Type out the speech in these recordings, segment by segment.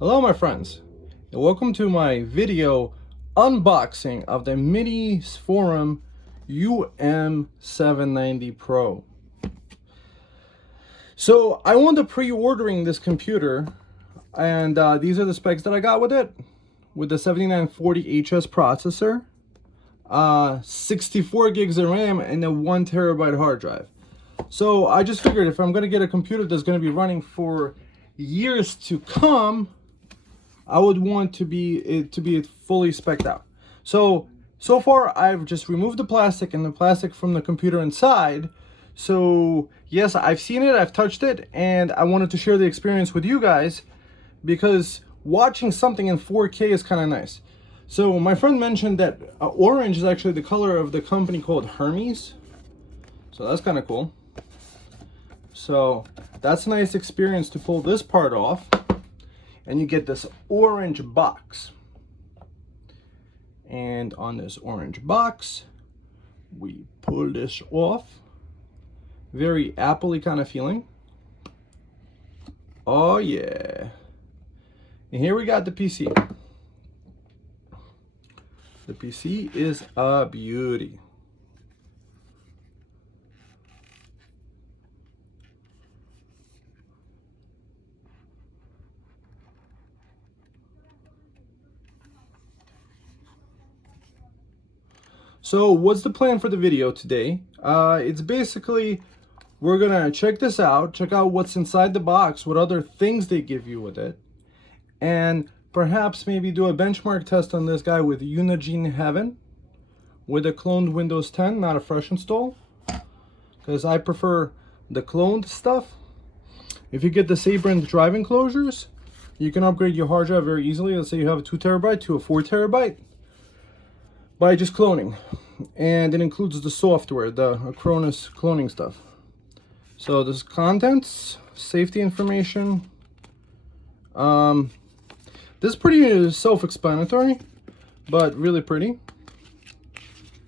Hello my friends, and welcome to my video unboxing of the Minisforum UM790 Pro. So I wound up pre-ordering this computer, and these are the specs that I got with it. With the 7940HS processor, 64 gigs of RAM, and a 1 terabyte hard drive. So I just figured if I'm going to get a computer that's going to be running for years to come, I would want it to be fully spec'd out. So far I've just removed the plastic and the plastic from the computer inside. So yes, I've seen it, I've touched it, and I wanted to share the experience with you guys because watching something in 4K is kind of nice. So my friend mentioned that orange is actually the color of the company called Hermes. So that's kind of cool. So that's a nice experience to pull this part off. And you get this orange box. And on this orange box, we pull this off. Very Apple-y kind of feeling. Oh yeah. And here we got the PC. The PC is a beauty. So what's the plan for the video today? It's basically, we're gonna check this out, check out what's inside the box, what other things they give you with it, and perhaps maybe do a benchmark test on this guy with Untitled with a cloned Windows 10, not a fresh install, because I prefer the cloned stuff. If you get the Sabrent drive enclosures, you can upgrade your hard drive very easily. Let's say you have a 2 terabyte to a 4 terabyte. By just cloning, and it includes the software, the Acronis cloning stuff. So there's contents, safety information. This is pretty self-explanatory, but really pretty.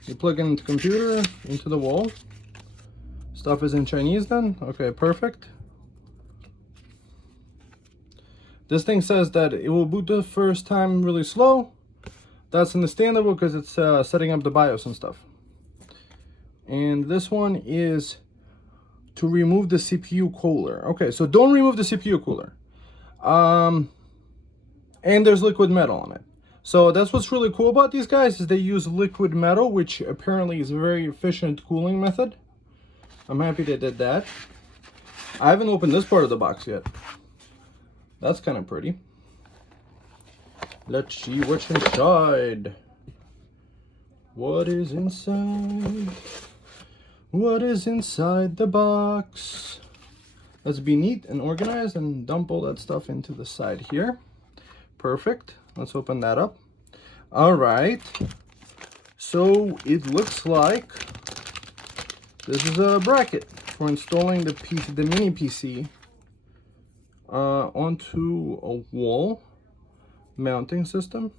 You plug in the computer into the wall. Stuff is in Chinese then. Okay, perfect. This thing says that it will boot the first time really slow. That's understandable because it's setting up the BIOS and stuff. And this one is to remove the CPU cooler. Okay, so don't remove the CPU cooler. And there's liquid metal on it. So that's what's really cool about these guys, is they use liquid metal, which apparently is a very efficient cooling method. I'm happy they did that. I haven't opened this part of the box yet. That's kind of pretty. Let's see what's inside. What is inside? What is inside the box? Let's be neat and organized and dump all that stuff into the side here. Perfect. Let's open that up. All right. So it looks like this is a bracket for installing the MiniPC onto a wall mounting system.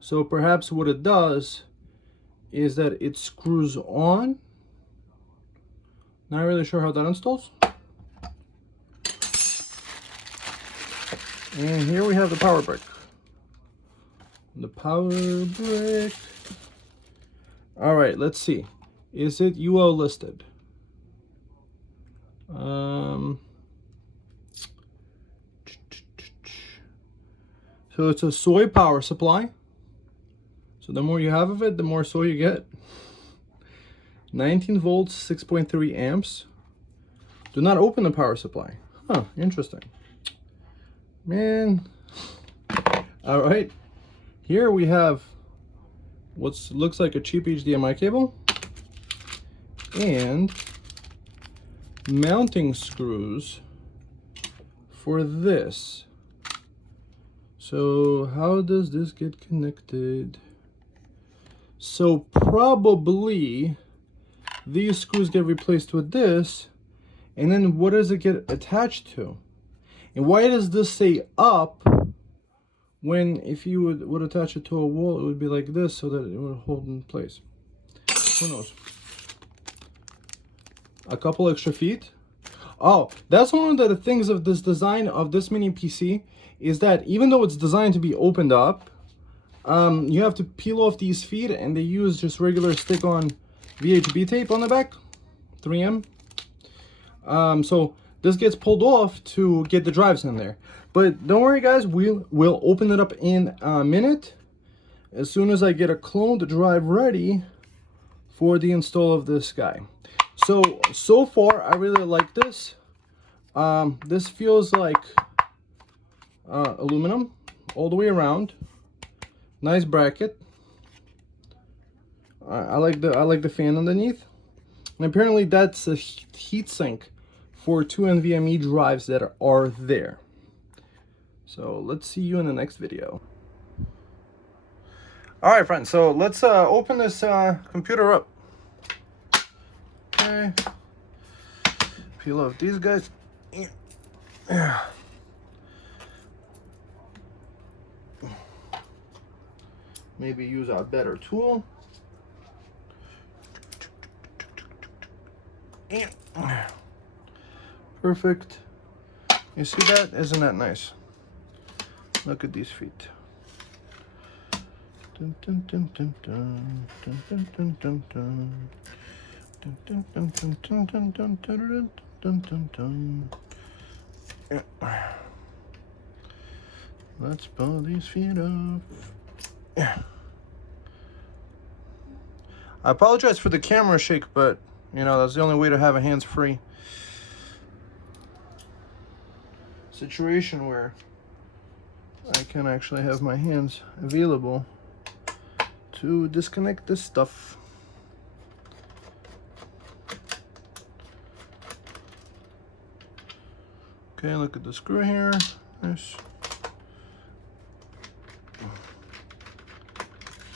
So perhaps what it does is that it screws on. Not really sure how that installs. And here we have the power brick. The power brick. All right, let's see. Is it UL listed? So it's a soy power supply. So the more you have of it, the more soy you get. 19 volts, 6.3 amps. Do not open the power supply. Huh, interesting. Man. All right. Here we have what looks like a cheap HDMI cable and mounting screws for this. So how does this get connected? So probably these screws get replaced with this, and then what does it get attached to? And why does this say up when if you would attach it to a wall, it would be like this so that it would hold in place? Who knows? a couple extra feet. Oh, that's one of the things of this design of this mini PC, is that even though it's designed to be opened up, you have to peel off these feet, and they use just regular stick-on VHB tape on the back, 3M. So this gets pulled off to get the drives in there. But don't worry guys, we'll open it up in a minute as soon as I get a cloned drive ready for the install of this guy. So far I really like this. This feels like aluminum all the way around. Nice bracket. I like the fan underneath, and apparently that's a heat sink for 2 NVMe drives that are there. So let's see you in the next video. All right, friends. So let's open this computer up. Okay. Peel off these guys. Yeah. Maybe use a better tool. Perfect. You see that? Isn't that nice? Look at these feet. Dun, dun, dun, dun, dun, dun, dun, dun, dun, dun. Dun, dun, dun, dun, dun, dun, dun, dun, dun, dun, dun. Yeah. Let's pull these feet up. Yeah. I apologize for the camera shake, but you know, that's the only way to have a hands-free situation where I can actually have my hands available to disconnect this stuff. Okay, look at the screw here. Nice.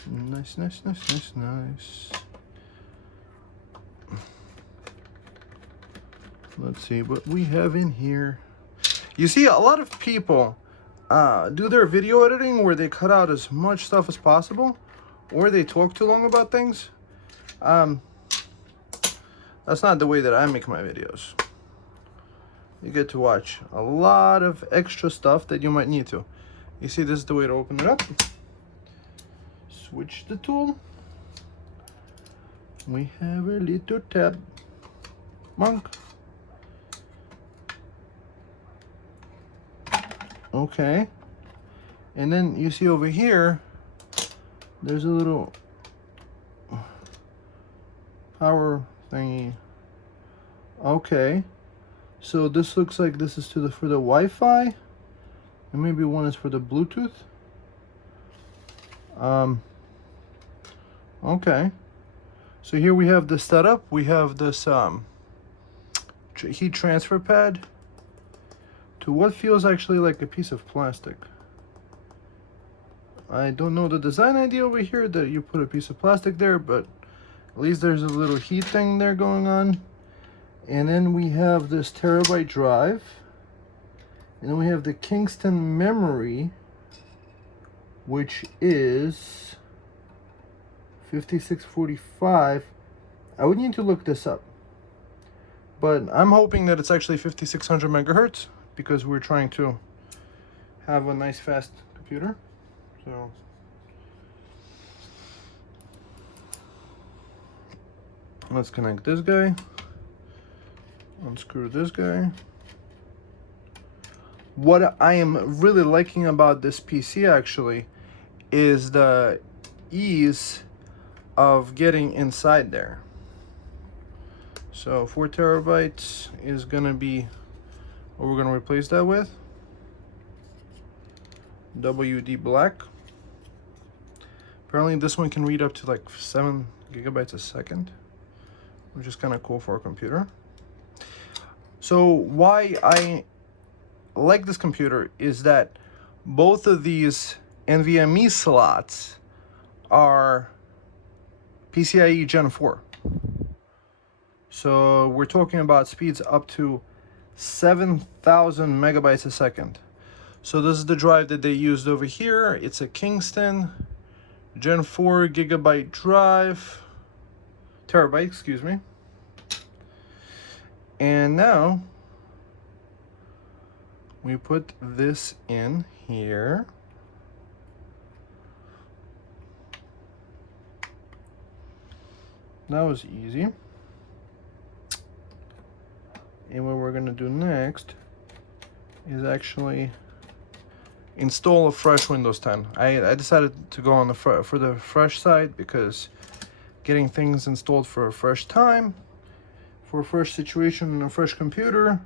Nice, nice, nice, nice, nice. Let's see what we have in here. You see, a lot of people do their video editing where they cut out as much stuff as possible, or they talk too long about things. That's not the way that I make my videos. You get to watch a lot of extra stuff that you might need to. You see, this is the way to open it up. Switch the tool. We have a little tab. Monk. Okay. And then you see over here, there's a little power thingy. Okay. So this looks like this is for the Wi-Fi, and maybe one is for the Bluetooth. Okay. So here we have the setup. We have this heat transfer pad to what feels actually like a piece of plastic. I don't know the design idea over here that you put a piece of plastic there, but at least there's a little heat thing there going on. And then we have this terabyte drive. And then we have the Kingston memory, which is 5645. I would need to look this up, but I'm hoping that it's actually 5600 megahertz, because we're trying to have a nice fast computer. So let's connect this guy, unscrew this guy. What I am really liking about this PC actually is the ease of getting inside there. So 4 terabytes is gonna be what we're gonna replace that with. WD black. Apparently this one can read up to like 7 gigabytes a second, which is kind of cool for a computer. So why I like this computer is that both of these NVMe slots are PCIe Gen 4. So we're talking about speeds up to 7,000 megabytes a second. So this is the drive that they used over here. It's a Kingston Gen 4 gigabyte drive, terabyte, excuse me. And now we put this in here. That was easy. And what we're gonna do next is actually install a fresh Windows 10. I decided to go on the for the fresh side because getting things installed for a fresh time, for a fresh situation and a fresh computer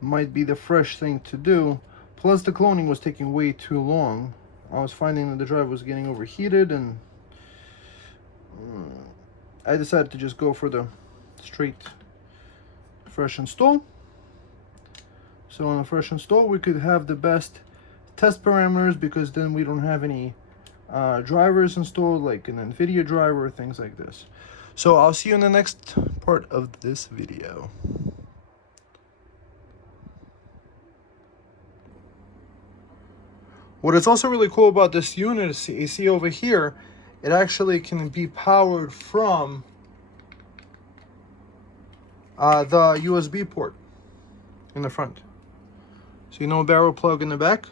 might be the fresh thing to do. Plus the cloning was taking way too long. I was finding that the drive was getting overheated, and I decided to just go for the straight fresh install. So on a fresh install we could have the best test parameters, because then we don't have any drivers installed like an Nvidia driver or things like this. So I'll see you in the next part of this video. What is also really cool about this unit is you see over here, it actually can be powered from the USB port in the front. So you know, a barrel plug in the back.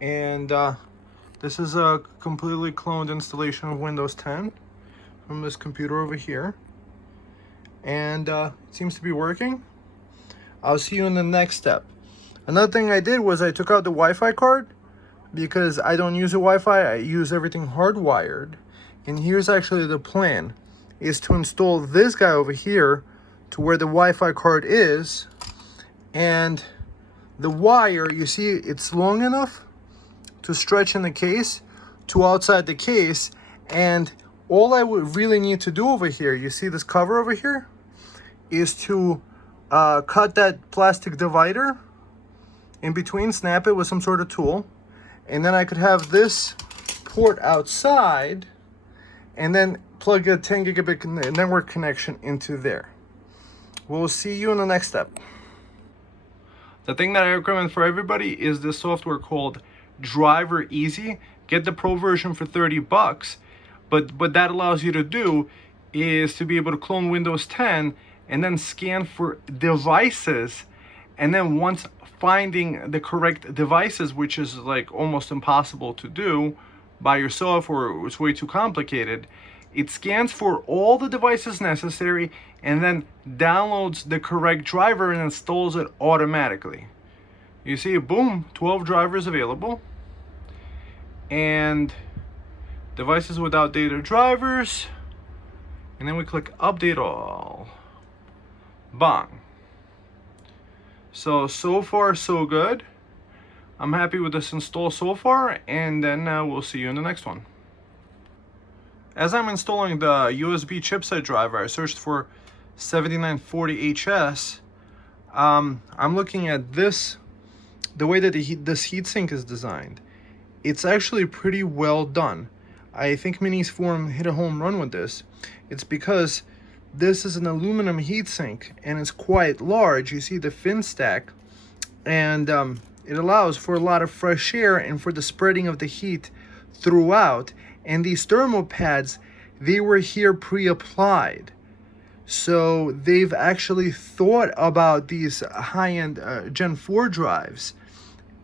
And this is a completely cloned installation of Windows 10 from this computer over here. And it seems to be working. I'll see you in the next step. Another thing I did was I took out the Wi-Fi card, because I don't use a Wi-Fi, I use everything hardwired. And here's actually the plan, is to install this guy over here to where the Wi-Fi card is. And the wire, you see it's long enough to stretch in the case to outside the case. And all I would really need to do over here, you see this cover over here, is to cut that plastic divider in between, snap it with some sort of tool, and then I could have this port outside and then plug a 10 gigabit network connection into there. We'll see you in the next step. The thing that I recommend for everybody is this software called Driver Easy. Get the pro version for 30 bucks. But what that allows you to do is to be able to clone Windows 10 and then scan for devices. And then once finding the correct devices, which is like almost impossible to do by yourself, or it's way too complicated, it scans for all the devices necessary and then downloads the correct driver and installs it automatically. You see, boom, 12 drivers available. And devices with outdated drivers. And then we click update all. Bang. So far so good. I'm happy with this install so far, and then we'll see you in the next one. As I'm installing the USB chipset driver, I searched for 7940HS. I'm looking at this, the way that this heatsink is designed. It's actually pretty well done. I think Minisforum hit a home run with this. It's because this is an aluminum heatsink and it's quite large. You see the fin stack, and it allows for a lot of fresh air and for the spreading of the heat throughout. And these thermal pads, they were here pre-applied. So they've actually thought about these high-end Gen 4 drives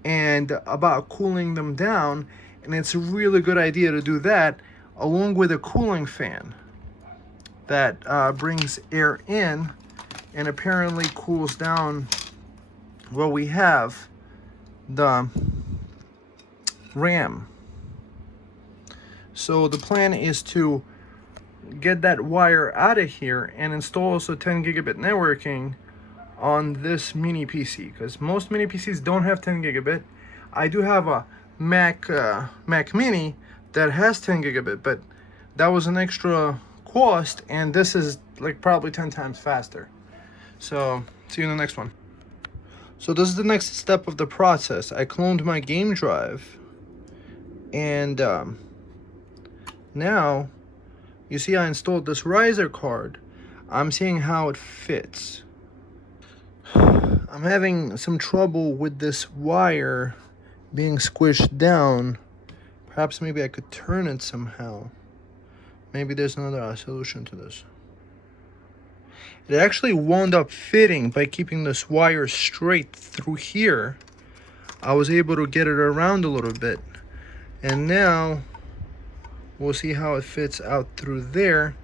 and about cooling them down. And it's a really good idea to do that along with a cooling fan that brings air in and apparently cools down. Well, we have the RAM. So the plan is to get that wire out of here and install also 10 gigabit networking on this MiniPC, because most MiniPCs don't have 10 gigabit. I do have a Mac Mini that has 10 gigabit, but that was an extra cost, and this is like probably 10 times faster. So see you in the next one. So this is the next step of the process. I cloned my game drive, and now you see I installed this Ryzen card. I'm seeing how it fits. I'm having some trouble with this wire being squished down. Perhaps maybe I could turn it somehow. Maybe there's another solution to this. It actually wound up fitting by keeping this wire straight through here. I was able to get it around a little bit. And now we'll see how it fits out through there.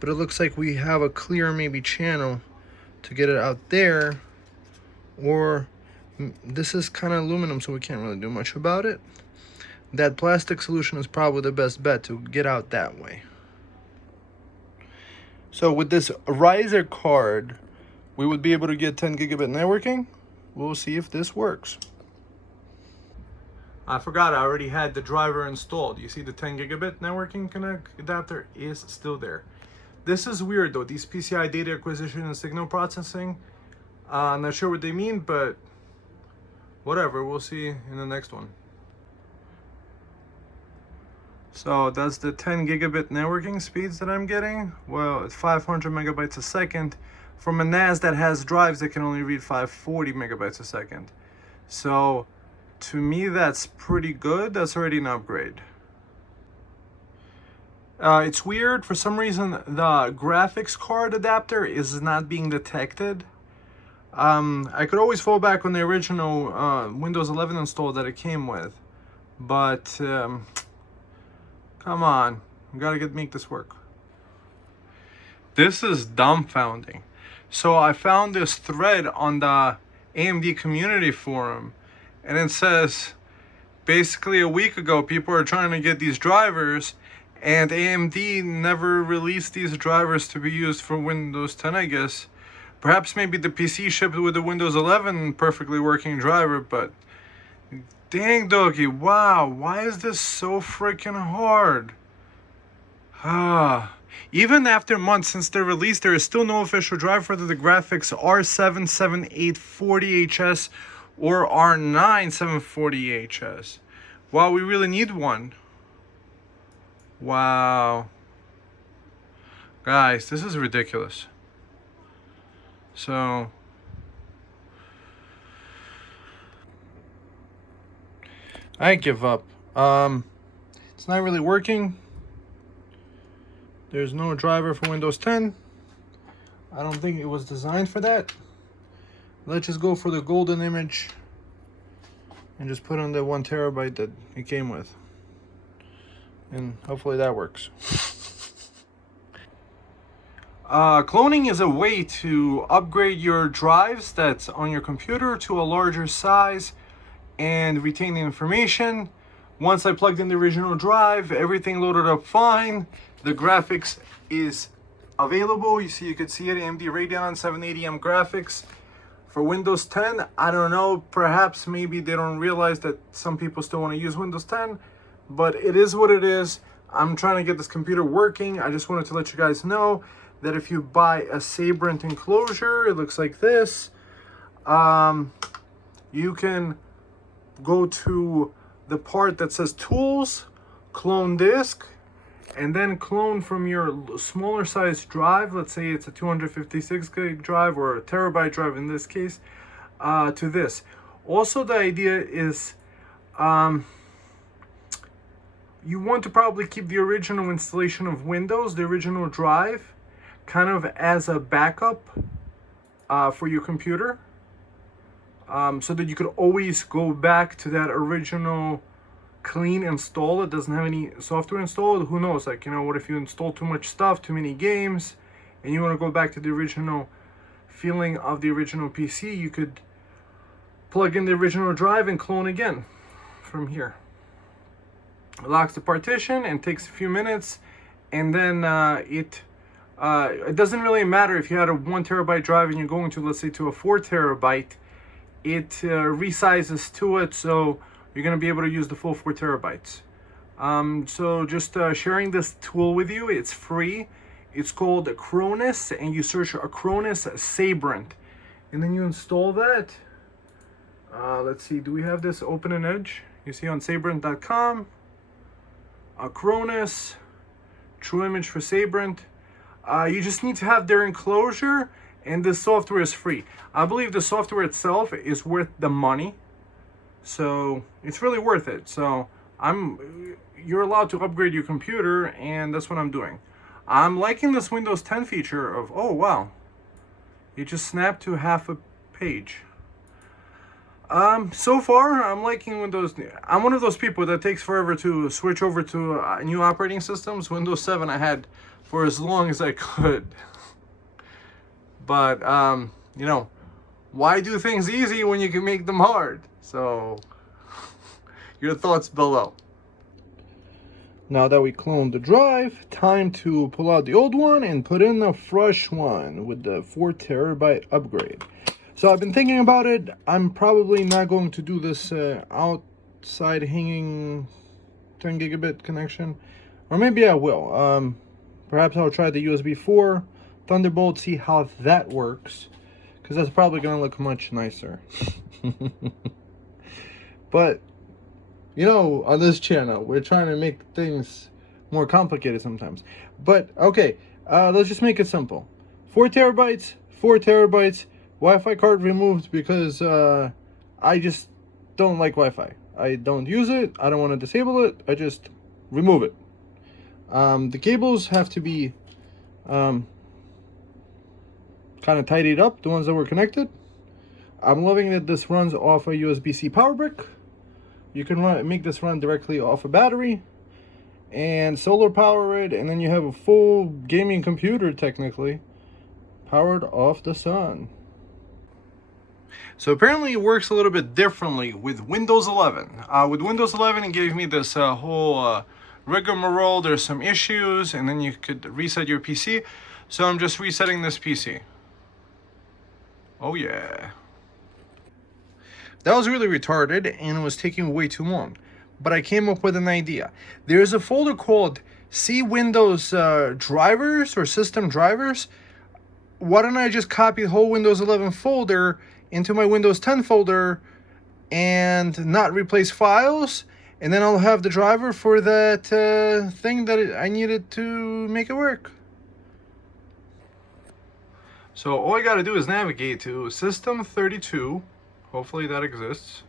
But it looks like we have a clear maybe channel to get it out there. Or this is kind of aluminum, so we can't really do much about it. That plastic solution is probably the best bet to get out that way. So with this Ryzen card, we would be able to get 10 gigabit networking. We'll see if this works. I forgot, I already had the driver installed. You see the 10 gigabit networking connect adapter is still there. This is weird though, these PCI data acquisition and signal processing. I'm not sure what they mean, but whatever, we'll see in the next one. So that's the 10 gigabit networking speeds that I'm getting. Well, it's 500 megabytes a second from a NAS that has drives that can only read 540 megabytes a second. So to me, that's pretty good. That's already an upgrade. It's weird. For some reason, the graphics card adapter is not being detected. I could always fall back on the original Windows 11 install that it came with. But come on, we gotta make this work. This is dumbfounding. So I found this thread on the AMD community forum, and it says basically a week ago people are trying to get these drivers, and AMD never released these drivers to be used for Windows 10, I guess. Perhaps maybe the PC shipped with the Windows 11 perfectly working driver, but dang doggy, wow, why is this so freaking hard? Even after months since their release, there is still no official driver for the graphics R7 7840HS or R9 740HS. Wow, we really need one. Wow. Guys, this is ridiculous. So I give up. It's not really working. There's no driver for Windows 10. I don't think it was designed for that. Let's just go for the golden image and just put on the 1 terabyte that it came with. And hopefully that works. Cloning is a way to upgrade your drives that's on your computer to a larger size and retain the information. Once I plugged in the original drive, everything loaded up fine. The graphics is available. You could see it, AMD Radeon 780M graphics for Windows 10. I don't know, perhaps maybe they don't realize that some people still want to use Windows 10, but it is what it is. I'm trying to get this computer working. I just wanted to let you guys know that if you buy a Sabrent enclosure, it looks like this. You can go to the part that says Tools, Clone Disk, and then clone from your smaller size drive. Let's say it's a 256 gig drive or a terabyte drive in this case, to this. Also, the idea is you want to probably keep the original installation of Windows, the original drive, kind of as a backup for your computer, so that you could always go back to that original clean install. It doesn't have any software installed. Who knows, like, you know, what if you install too much stuff, too many games, and you want to go back to the original feeling of the original PC? You could plug in the original drive and clone again from here. It locks the partition and takes a few minutes, and then it doesn't really matter if you had a 1 terabyte drive and you're going to, let's say, to a 4 terabyte. It resizes to it, so you're going to be able to use the full 4 terabytes. So just sharing this tool with you. It's free. It's called Acronis, and you search Acronis Sabrent, and then you install that. Let's see, do we have this open in Edge? You see on sabrent.com. Acronis, true image for Sabrent. You just need to have their enclosure, and the software is free. I believe the software itself is worth the money, so it's really worth it. So you're allowed to upgrade your computer, and that's what I'm doing. I'm liking this Windows 10 feature of, oh wow, It just snapped to half a page. So far, I'm liking Windows. I'm one of those people that takes forever to switch over to new operating systems. Windows 7 I had for as long as I could. But, you know, why do things easy when you can make them hard? So, your thoughts below. Now that we cloned the drive, time to pull out the old one and put in a fresh one with the 4 terabyte upgrade. So I've been thinking about it. I'm probably not going to do this outside hanging 10 gigabit connection, or maybe I will. Perhaps I'll try the USB4 Thunderbolt, see how that works, because that's probably going to look much nicer. But you know, on this channel, we're trying to make things more complicated sometimes. But okay, let's just make it simple. 4 terabytes, 4 terabytes. Wi-Fi card removed because I just don't like Wi-Fi. I don't use it. I don't want to disable it. I just remove it. The cables have to be kind of tidied up, the ones that were connected. I'm loving that this runs off a USB-C power brick. You can make this run directly off a battery and solar power it, and then you have a full gaming computer technically powered off the sun. So apparently it works a little bit differently with Windows 11. With Windows 11, it gave me this whole rigmarole. There's some issues, and then you could reset your PC. So I'm just resetting this PC. Oh yeah. That was really retarded, and it was taking way too long. But I came up with an idea. There's a folder called C Windows drivers or system drivers. Why don't I just copy the whole Windows 11 folder into my Windows 10 folder and not replace files, and then I'll have the driver for that thing that I needed to make it work. So all I gotta do is navigate to System 32. Hopefully that exists.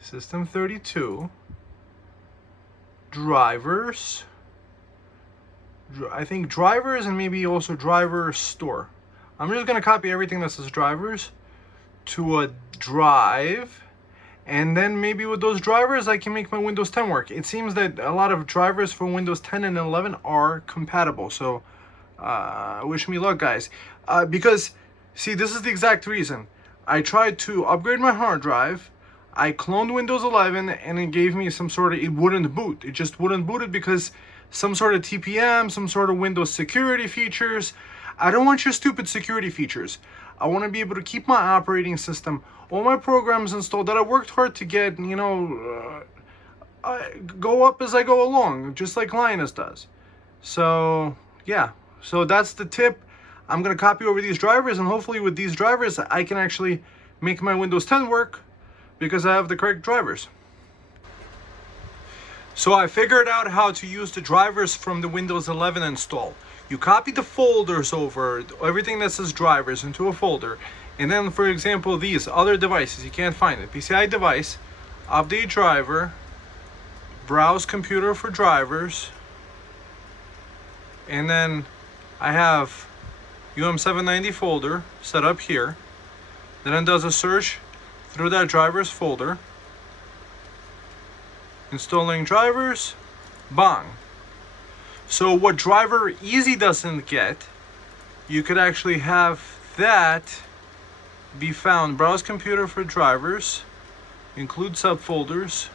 System 32. Drivers. I think drivers, and maybe also driver store. I'm just gonna copy everything that says drivers to a drive, and then maybe with those drivers I can make my Windows 10 work. It seems that a lot of drivers for Windows 10 and 11 are compatible, so wish me luck, guys. Because see, this is the exact reason. I tried to upgrade my hard drive, I cloned Windows 11, and it gave me some sort of, it wouldn't boot. It just wouldn't boot it because some sort of TPM, some sort of Windows security features. I don't want your stupid security features. I want to be able to keep my operating system, all my programs installed that I worked hard to get, you know, go up as I go along, just like Linus does. So, yeah. So that's the tip. I'm going to copy over these drivers, and hopefully with these drivers, I can actually make my Windows 10 work because I have the correct drivers. So I figured out how to use the drivers from the Windows 11 install. You copy the folders over, everything that says drivers, into a folder. And then, for example, these other devices, you can't find it. PCI device, update driver, browse computer for drivers. And then I have UM790 folder set up here. Then it does a search through that drivers folder. Installing drivers, bang. So what driver easy doesn't get, you could actually have that be found. Browse computer for drivers, include subfolders,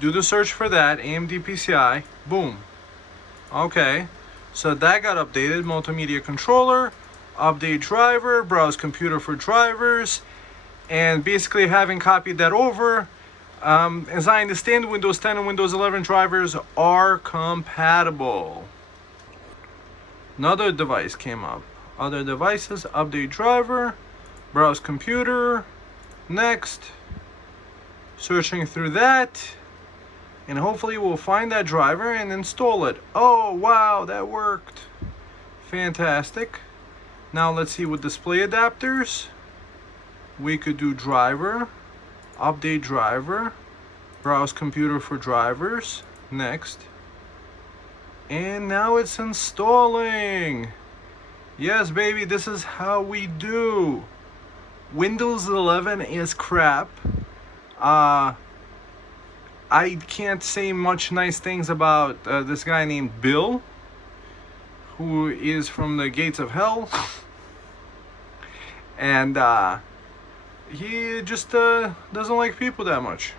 do the search for that, AMD PCI, boom. Okay, so that got updated. Multimedia controller, update driver, browse computer for drivers, and basically having copied that over, as I understand, Windows 10 and Windows 11 drivers are compatible. Another device came up. Other devices, update driver, browse computer, next. Searching through that, and hopefully we'll find that driver and install it. Oh, wow, that worked. Fantastic. Now let's see, with display adapters, we could do driver, update driver, browse computer for drivers, next. And now it's installing. Yes, baby, this is how we do. Windows 11 is crap. I can't say much nice things about this guy named Bill, who is from the gates of hell. And he just doesn't like people that much.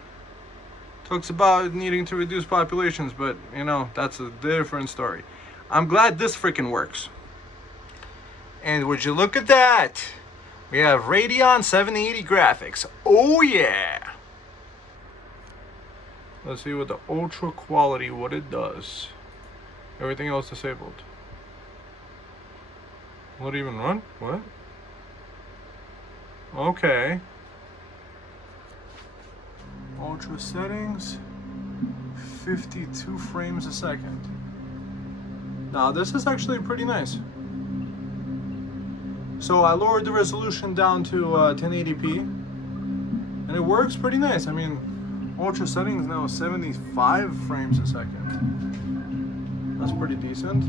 Talks about needing to reduce populations, but you know, that's a different story. I'm glad this freaking works. And would you look at that? We have Radeon 780 graphics. Oh yeah! Let's see what the ultra quality, what it does. Everything else disabled. Will it even run? What? Okay. Ultra settings, 52 frames a second. Now this is actually pretty nice. So I lowered the resolution down to 1080p, and it works pretty nice. I mean, ultra settings now 75 frames a second. That's pretty decent.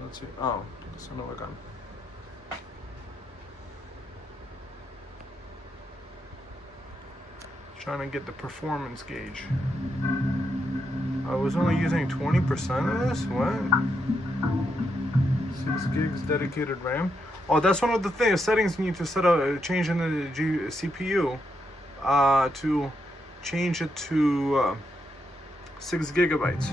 Let's see. Oh, it's another gun. Trying to get the performance gauge. I was only using 20% of this? What? 6 gigs dedicated RAM. Oh, that's one of the things, settings you need to set up, change in the CPU to change it to 6 gigabytes.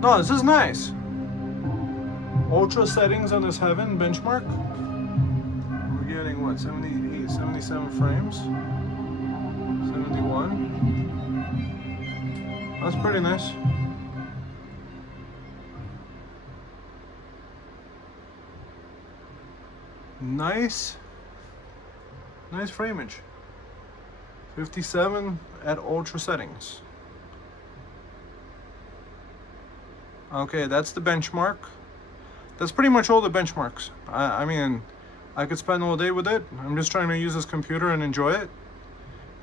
No, this is nice. Ultra settings on this Heaven benchmark. We're getting what, 78, 77 frames? 71. That's pretty nice. Nice frameage. 57 at ultra settings. Okay, that's the benchmark. That's pretty much all the benchmarks. I mean, I could spend all day with it. I'm just trying to use this computer and enjoy it.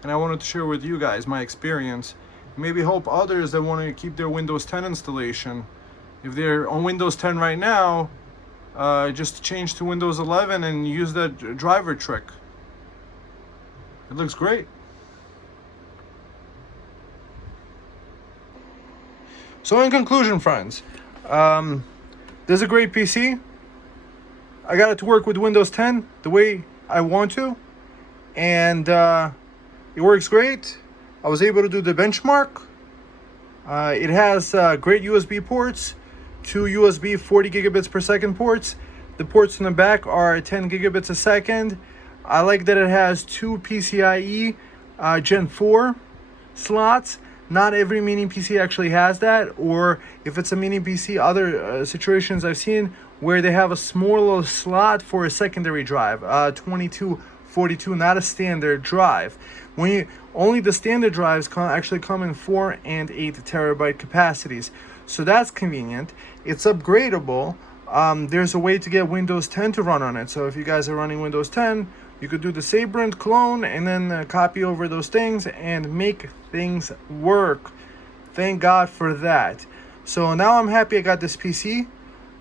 And I wanted to share with you guys my experience. Maybe help others that want to keep their Windows 10 installation. If they're on Windows 10 right now, just change to Windows 11 and use that driver trick. It looks great. So in conclusion, friends, this is a great PC. I got it to work with Windows 10 the way I want to, and it works great. I was able to do the benchmark. It has great USB ports, 2 USB 40 gigabits per second ports. The ports in the back are 10 gigabits a second. I like that it has 2 PCIe Gen 4 slots. Not every MiniPC actually has that, or if it's a MiniPC, other situations I've seen where they have a smaller slot for a secondary drive, 2242, not a standard drive. Only the standard drives actually come in 4 and 8 terabyte capacities, so that's convenient. It's upgradable. There's a way to get Windows 10 to run on it, so if you guys are running Windows 10, you could do the Sabrent clone and then copy over those things and make things work. Thank God for that. So now I'm happy I got this PC,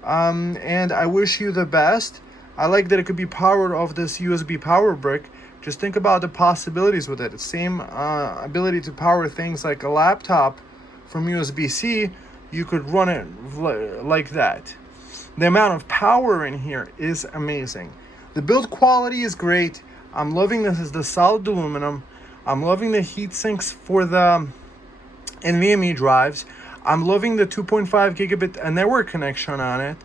and I wish you the best. I like that it could be powered off this USB power brick. Just think about the possibilities with it. Same ability to power things like a laptop from USB-C. You could run it like that. The amount of power in here is amazing. The build quality is great. I'm loving this is the solid aluminum. I'm loving the heat sinks for the Nvme drives. I'm loving the 2.5 gigabit network connection on it,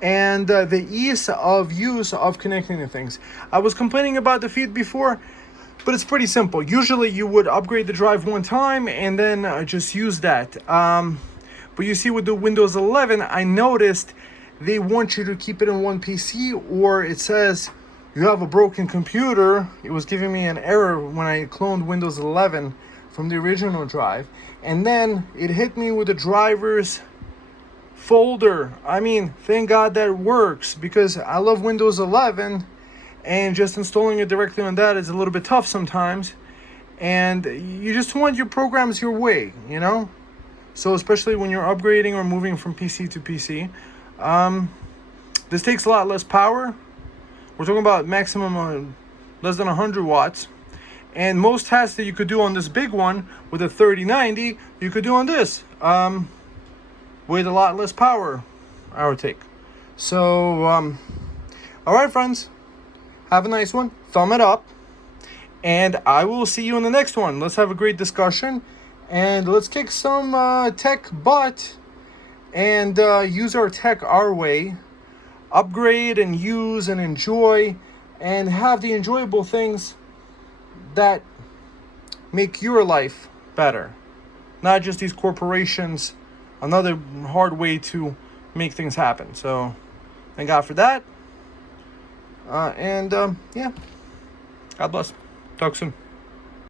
and the ease of use of connecting the things. I was complaining about the feed before, but it's pretty simple. Usually you would upgrade the drive one time and then just use that. But you see with the Windows 11, I noticed they want you to keep it in one PC, or it says you have a broken computer. It was giving me an error when I cloned Windows 11 from the original drive, and then it hit me with the drivers folder. I mean, thank God that works, because I love Windows 11, and just installing it directly on that is a little bit tough sometimes, and you just want your programs your way, you know? So especially when you're upgrading or moving from PC to PC, this takes a lot less power. We're talking about maximum less than 100 watts. And most tasks that you could do on this big one with a 3090, you could do on this with a lot less power, I would take. So, all right, friends, have a nice one. Thumb it up. And I will see you in the next one. Let's have a great discussion. And let's kick some tech butt and use our tech our way. Upgrade and use and enjoy and have the enjoyable things that make your life better. Not just these corporations, another hard way to make things happen. So, thank God for that. Yeah, God bless. Talk soon.